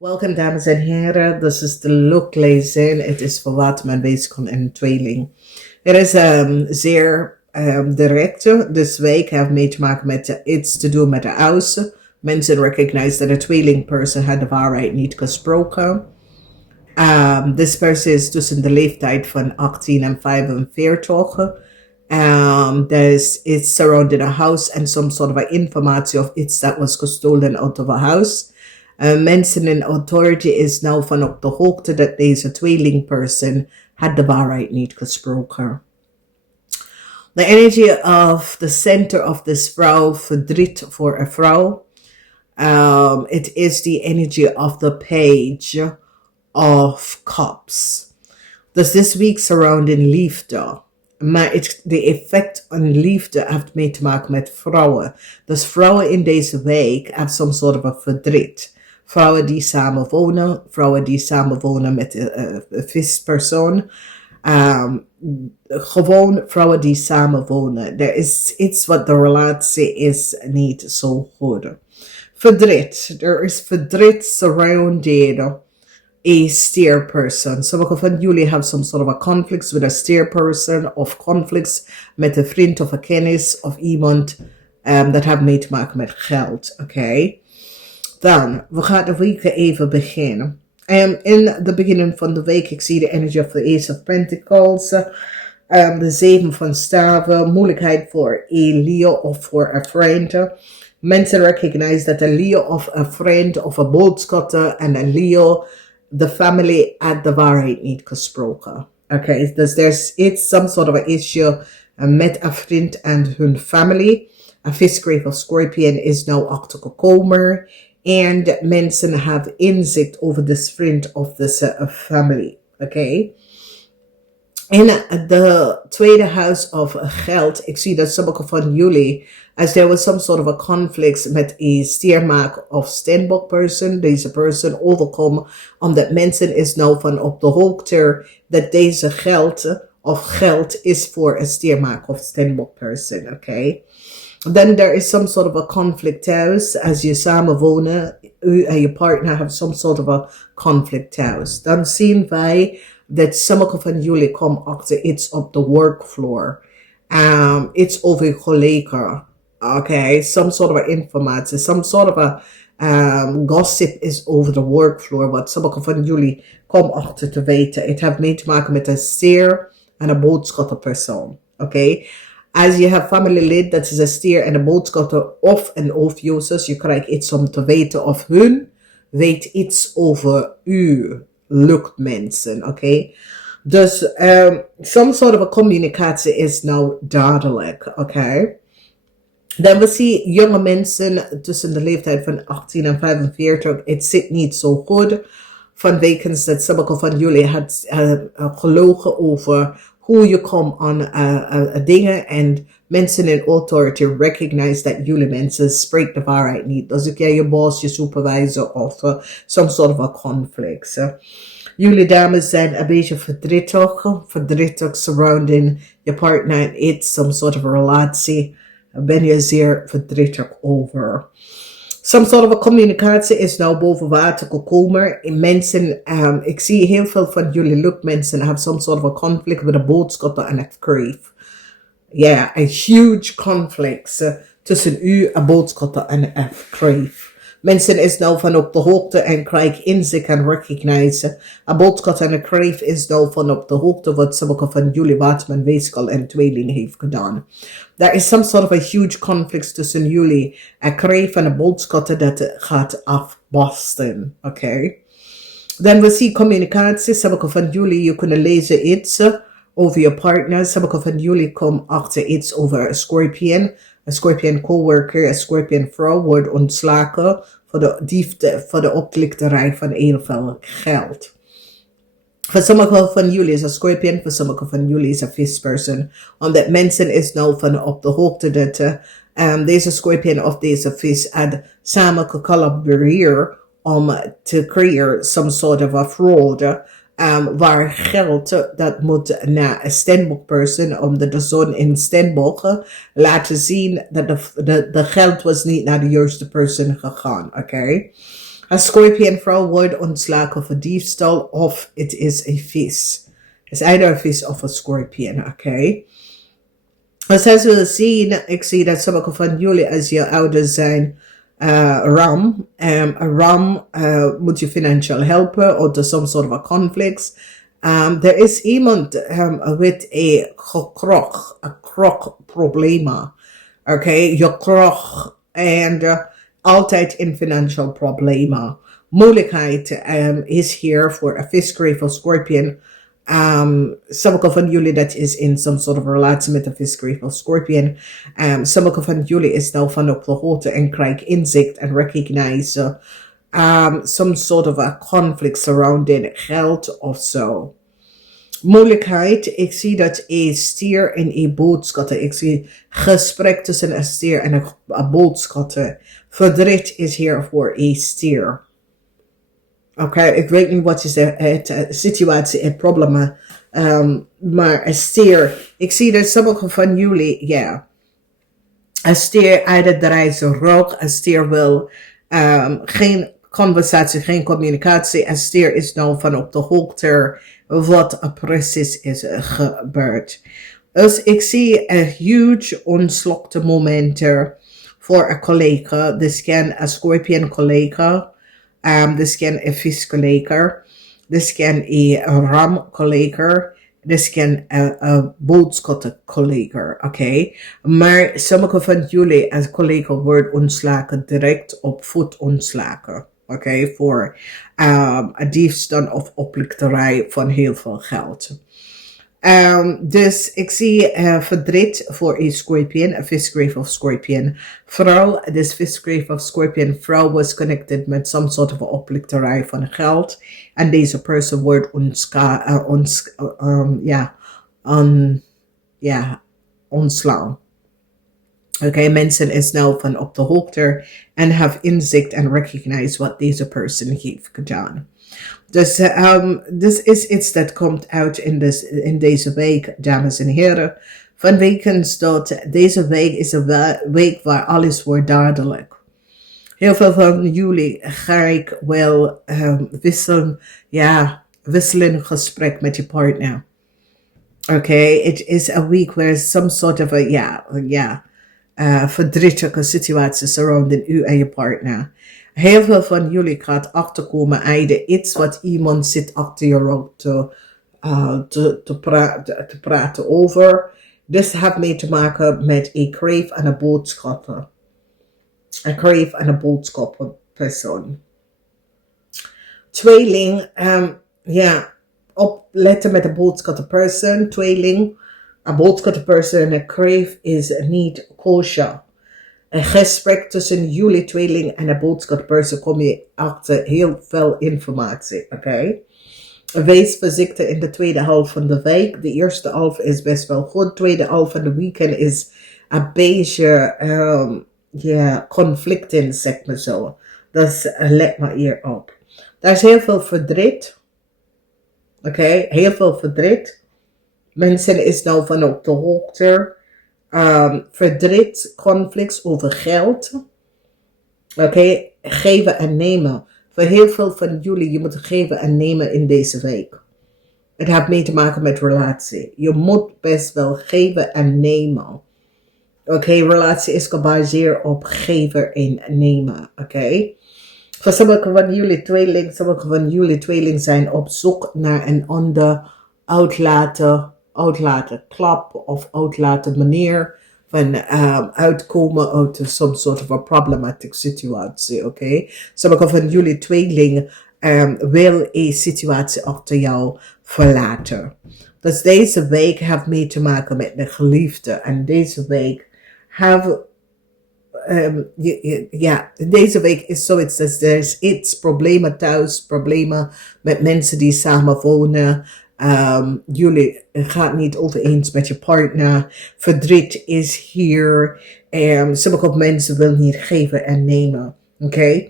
Welkom dames en heren, this is de Lezing. Het is voor WATERMAN WEEGSCHAAL tweeling. Het is zeer direct. This week heeft mee te maken met iets te doen met de oudste. Mensen recognize dat de tweeling person had de waarheid niet gesproken. This person is tussen de leeftijd van 18 en 45. There's it's surrounding a house and some sort of informatie of iets that was gestolen out of a house. Mensen in authority is nou van op de hoogte dat deze tweeling person had de waarheid niet gesproken. The energy of the center of this vrouw, verdriet voor een vrouw. It is the energy of the page of cups. Dus this week surrounding liefde. Maar de effect aan liefde heeft mee te maken met vrouwen. Dus vrouwen in deze week hebben some sort of a verdriet. Vrouwen die samenwonen met een vispersoon. Gewoon vrouwen die samenwonen. Er is iets wat de relatie is niet zo goed. Verdriet. Er is verdriet surrounding a steer person. Sommige van jullie have some sort of a conflicts with a steer person of conflicts met een vriend of een kennis of iemand dat heeft mee te maken met geld. Oké. Dan, we gaan de week even beginnen. In de beginning van de week, ik zie de energy of the Ace of Pentacles. De 7 van staven, moeilijkheid voor een Leo of voor een vriend. Mensen recognize dat een Leo of een vriend of een boodschatter en een Leo, de family had de waarheid niet gesproken. Okay, there's it's some sort of an issue met een vriend en hun family. Een visgrave of Scorpion is nou achtergekomen. And mensen have inzicht over this friend of this family. Okay. In de tweede house of geld, ik zie dat sommige van jullie, as there was some sort of a conflict met een stiermaak of standbook person, deze person overkomen, omdat mensen is nou van op de hoogte dat deze geld is voor een stiermaak of standbook person. Okay. Then there is some sort of a conflict house. As je samen wonen, u en je partner have some sort of a conflict house. Dan zien wij dat sommige van jullie komen achter iets op de workfloor. Iets over collega. Okay, some sort of informatie, some sort of a gossip is over the workfloor. Wat sommige van jullie komen achter te weten. Het heeft mee te maken met een steer en een boodschapperpersoon. Okay. Als je hebt familielid, dat is een stier en een boodschatter of een oofjozus, je krijgt iets om te weten of hun weet iets over u. Lukt mensen, oké? Dus some sort of a communicatie is nou duidelijk, oké? Dan we zien jonge mensen tussen de leeftijd van 18 en 45, het zit niet zo goed. Vanwege dat sommige van jullie had gelogen over hoe je komt aan dingen en mensen in authority recognize dat jullie mensen spreken de waarheid niet. Dus ik je boss, je supervisor of some sort of a conflict. Jullie dames zijn een beetje verdrietig surrounding je partner en iets, some sort of a relatie. Ben je zeer verdrietig over. Some sort of a communicatie is nou boven water gekomen. Mensen, ik zie heel veel van jullie luchtmensen have some sort of a conflict with a boodschatter en een grief. Yeah, a huge conflict tussen u, een boodschatter en een grief. Mensen is nou van op de hoogte en krijgen inzicht en recognize. Een boodschatter en een grief is nou van op de hoogte wat sommige van jullie WATERMAN WEEGSCHAAL tweeling heeft gedaan. There is some sort of a huge conflict tussen jullie. Een grief en een boodschatter dat gaat afbarsten. Oké. Dan we zien communicatie. Sommige van jullie, je kunnen lezen iets over je partner. Sommige van jullie komen achter iets over een Scorpion. Een Scorpion coworker, een Scorpion vrouw wordt ontslagen voor de diefte, voor de oplikterij van heel veel geld. Voor sommige van jullie is een Scorpion, voor sommige van jullie is een visperson. Omdat mensen is nou van op de hoogte dat deze Scorpion of deze vis had samen gecollaboreerd om te creëren some sort of a fraud. Waar geld dat moet naar een standbook person, omdat de zon in standbook laten zien dat de geld was niet naar de juiste person gegaan, oké? Een Scorpionvrouw wordt ontslagen voor diefstal of het is een vis. Het is either een vis of een Scorpion, oké? Als we zullen zien, ik zie dat sommige van jullie, als je ouder zijn, ram. Een ram moet je financieel helpen of er some sort of a conflicts. Er is iemand met een krok problema. Oké, je krok en altijd in financieel problema. Moeilijkheid is hier voor een visgrave of scorpion. Sommige van jullie dat is in some sort of relatie met een visgrave of scorpion. Sommige van jullie is nou van op de hoogte en krijgt inzicht en recognize some sort of a conflict surrounding geld of zo. Moeilijkheid, ik zie dat een stier en een boodschatten. Ik zie gesprek tussen een stier en een boodschatten. Verdriet is hier voor een stier. Oké, ik weet niet wat is de situatie, het probleem. Maar een stier, ik zie dat sommige van jullie, ja. Een stier uit de reis rook. Een stier wil geen conversatie, geen communicatie. Een stier is nou van op de hoogte wat er precies is gebeurd. Dus ik zie een huge onslokte momenten voor een collega. Dus kan een scorpion collega. Dus kan een vis collega. Dus kan een ram collega. Dus kan een boodschatten collega. Oké. Maar sommige van jullie als collega worden ontslagen direct op voet ontslagen. Oké, voor een diefstal of oplichterij van heel veel geld. Dus ik zie verdriet voor een scorpion, een visgrave of scorpion vrouw. This visgrave of scorpion vrouw was connected met some sort of oplichterij van geld. En deze persoon wordt ontslaan. Oké, mensen is nou van op de hoogte en have inzicht en recognize wat deze persoon heeft gedaan. Dus dit is iets dat komt uit in deze week, dames en heren. Vanwege dat deze week is een week waar alles wordt duidelijk. Heel veel van jullie ga ik wel wisselen gesprek met je partner. Oké, het is een week where some sort of verdrietige situatie surrounding u en je partner. Heel veel van jullie gaat achterkomen uit iets wat iemand zit achter je rug te praten over. Dit heeft mee te maken met een crave en een boodschapper. Een crave en een boodschapperpersoon. Tweeling, opletten met de boodschapperpersoon. Tweeling, een boodschapperpersoon en een crave is niet kosher. Een gesprek tussen jullie tweeling en een boodschapperpersoon kom je achter heel veel informatie, oké? Wees voorzichtig in de tweede helft van de week. De eerste helft is best wel goed. De tweede helft van de weekend is een beetje conflicten, zeg maar zo. Dus let maar hier op. Er is heel veel verdriet. Oké, heel veel verdriet. Mensen is nou van op de hoogte. Verdriet, conflicts over geld. Oké, geven en nemen. Voor heel veel van jullie, je moet geven en nemen in deze week. Het heeft mee te maken met relatie. Je moet best wel geven en nemen. Oké, relatie is gebaseerd op geven en nemen. Oké. Voor sommige van jullie tweeling zijn op zoek naar een ander uitlaten klap of uitlaten manier van uitkomen uit some sort of a problematic situatie, oké? Sommige van jullie tweelingen wil een situatie achter jou verlaten. Dus deze week heeft mee te maken met de geliefde. En deze week deze week is zoiets dat er is iets, problemen thuis, problemen met mensen die samen wonen. Jullie gaat niet overeens met je partner. Verdriet is hier. Sommige mensen willen niet geven en nemen. Oké?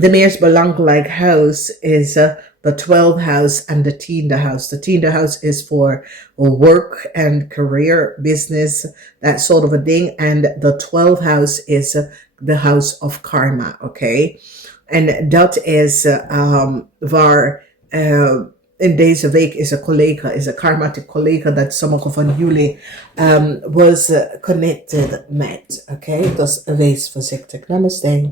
De meest belangrijke huis is the 12th house and the 10th house. The 10th house is for work and career, business, that sort of a thing. And the 12th house is the house of karma, okay? En dat is waar in deze week is een collega, is een karmatic collega dat sommige van jullie was connected met, okay? Dus wees voorzichtig. Namaste.